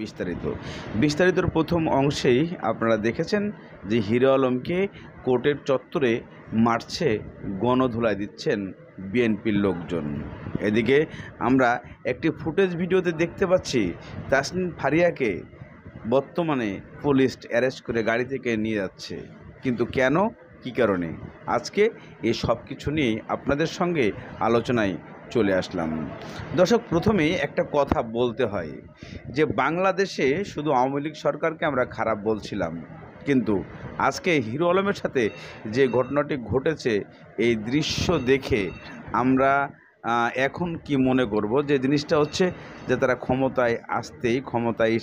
বিস্তারিত বিস্তারিতর প্রথম অংশেই আপনারা দেখেছেন যে হিরো আলমকে কোর্টের চত্বরে মারছে, গণধুলাই দিচ্ছেন বিএনপির লোকজন। এদিকে আমরা একটি ফুটেজ ভিডিওতে দেখতে পাচ্ছি তাসনিম ফারিয়াকে বর্তমানে পুলিশ অ্যারেস্ট করে গাড়ি থেকে নিয়ে যাচ্ছে। কিন্তু কেন, কী কারণে, আজকে এই সব কিছু নিয়ে আপনাদের সঙ্গে আলোচনায় চলে আসলাম। দর্শক, প্রথমেই একটা কথা বলতে হয় যে বাংলাদেশে শুধু আওয়ামী লীগ সরকারকে আমরা খারাপ বলছিলাম, কিন্তু আজকে হিরো আলমের সাথে যে ঘটনাটি ঘটেছে এই দৃশ্য দেখে আমরা এখন কি মনে করব, যে জিনিসটা হচ্ছে যে তারা ক্ষমতায়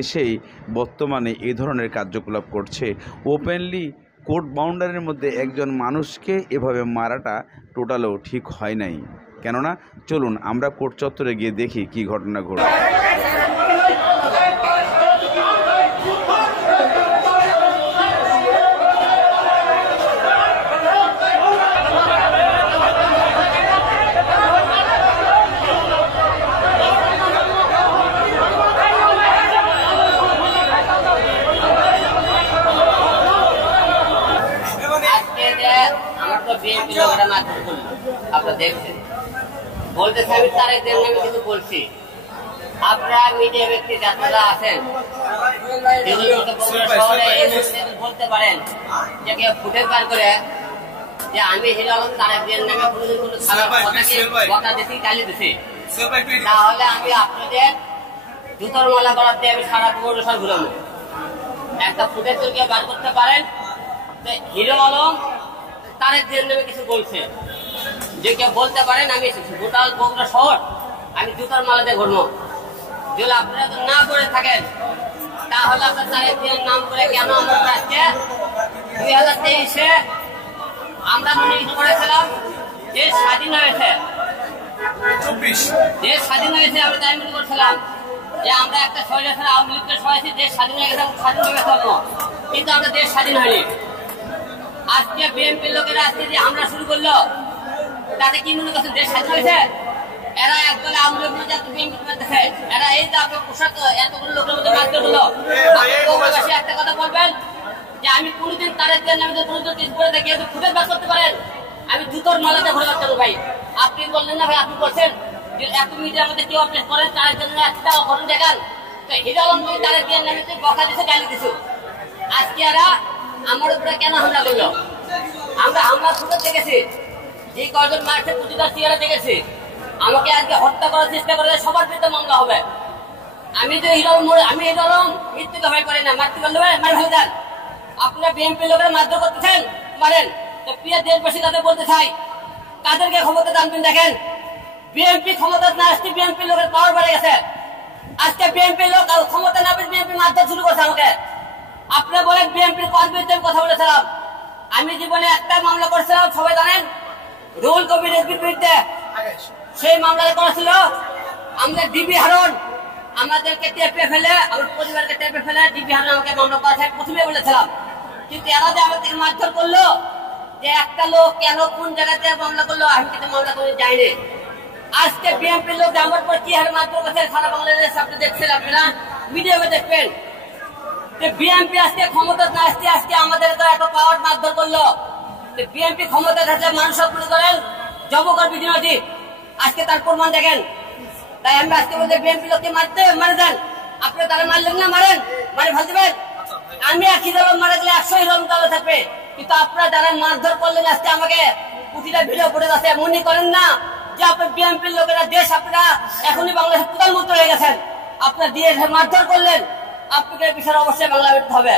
এসেই বর্তমানে এই ধরনের কার্যকলাপ করছে। ওপেনলি কোর্ট বাউন্ডারির মধ্যে একজন মানুষকে এভাবে মারাটা টোটালও ঠিক হয় নাই। কেননা চলুন আমরা কোর্ট চত্বরে গিয়ে দেখি কি ঘটনা ঘটে। আপনারা দেখছেন, বলতেছে আমি তার আমি কিছু বলছি। আপনারা মিডিয়া ব্যক্তি যারা আছেন বলতে পারেন যে কেউ ফুটেজ বার করে যে আমি হিরো আলম তারেক নামে কোনো খারাপ কথা দিচ্ছি, গালি দিচ্ছি, তাহলে আমি আপনাদের জুতোর মালা করার দিয়ে আমি সারা পৌরসভা ঘুরাবো। একটা ফুটেজ তৈরি বার করতে পারেন যে হিরো আলম তারেক নামে কিছু বলছে, যে কেউ বলতে পারেন আমি গোটাল বগুড়া শহর আমি জুতার মালা দিয়ে ঘুরবো। যদি আপনারা তো না করে থাকেন তাহলে আপনার তারেক নাম করে কেন আমরা আজকে 2023-এ আমরা মনে করেছিলাম দেশ স্বাধীন হয়েছে, দেশ স্বাধীন হয়েছে, আমরা তাই মনে করছিলাম যে আমরা একটা স্বৈরাচার আওয়ামী লীগকে সহায়ছি, দেশ স্বাধীন হয়ে গেছে, স্বাধীন হয়ে গেছে, কিন্তু আমরা দেশ স্বাধীন হয়নি। আজকে বিএনপির লোকেরা আজকে যে হামলা শুরু করলো তাতে কি মনে করছে দেশ স্বাধীন হয়েছে? এরা একদলে আওয়ামী লীগ করতেছে, এরা এই যে আপনার পোশাক এতগুলো লোকের মধ্যে মারতে হলো। একটা কথা বলবেন যে আমি কোনোদিন তারেক নামে কোনোদিন কিছু করে দেখি ফুটেজ বার করতে পারেন, আমি জুতোর মালাতে ঘুরে পারতাম ভাই। আপনি বললেন না ভাই, আপনি বলছেন যে এত মিডিয়ার মধ্যে কেউ আপনি করেন তারেক একটা ঘটনা দেখান, হিরো আলম তারেক নামে বকা দিচ্ছে, গালি দিচ্ছে। আজকে এরা আমার উপরে কেন হামলা করলো? আমরা হামলা ফুটেজ দেখেছি, যে কয়জন মারছে প্রতিটা চেহারা দেখেছি। আমাকে আজকে হত্যা করার চেষ্টা করলে সবার বিরুদ্ধে মামলা হবে। আমি তো হিরো আলম মৃত্যুকে ভয় করি না, মারতে পারলে মার ভালো দেন। আপনারা বিএনপির লোকেরা মারধর করতেছেন, মারেন। তো প্রিয় দেশবাসী তাদের বলতে চাই, কাদেরকে ক্ষমতা জানবেন দেখেন, বিএনপি ক্ষমতা না আসতে বিএনপির লোকের পাওয়ার বেড়ে গেছে। আজকে বিএনপির লোক ক্ষমতা না পেয়ে বিএনপি মারধর শুরু করছে আমাকে। আপনারা বলেন বিএনপির বিরুদ্ধে কথা বলেছিলাম, আমি জীবনে একটা মামলা করেছিলাম, সবাই জানেন, রুহুল কবির রিজভীর বিরুদ্ধে। সেই মামলাটা করেছিল আমাদের ডিবি হারুন, আমাদেরকে টেপে ফেলে, আমার পরিবারকে টেপে ফেলে ডিবি হারুন আমাকে মামলা করা প্রথমে বলেছিলাম। কিন্তু এরা যে আমাদের মারধর করলো, যে একটা লোক কেন কোন জায়গাতে মামলা করলো, আমি কিন্তু মামলা করে যাইনি। আজকে বিএনপির লোক আমার পর কি হারে মারধর করছে সারা বাংলাদেশ আপনি দেখছেন, আপনারা ভিডিওতে দেখবেন। বিএনপি আজকে ক্ষমতা না আসতে আজকে আমাদের এত পাওয়ার মারধর করলো। বিএনপি ক্ষমতা থাকলে মানুষ মনে করেন জবকর বিধিনদী, আজকে তার প্রমাণ দেখেন। তাই আমি আজকে বলতে বিএনপি লোককে মারে দেন, আপনি তারা মারলেন না, মারেন, মারে ভাল দেবেন। আমি এক হিরো আলম মারা গেলে 100 হিরো আলম তাহলে থাকবে, কিন্তু আপনারা যারা মারধর করলেন আজকে আমাকে প্রতিটা ভিডিও করে যাচ্ছে, মনে করেন না যে আপনার বিএনপির লোকেরা দেশ, আপনারা এখনই বাংলাদেশের প্রধানমন্ত্রী হয়ে গেছেন, আপনার দিয়ে মারধর করলেন, আপনাকে বিষয়ে অবশ্যই বাংলা করতে হবে।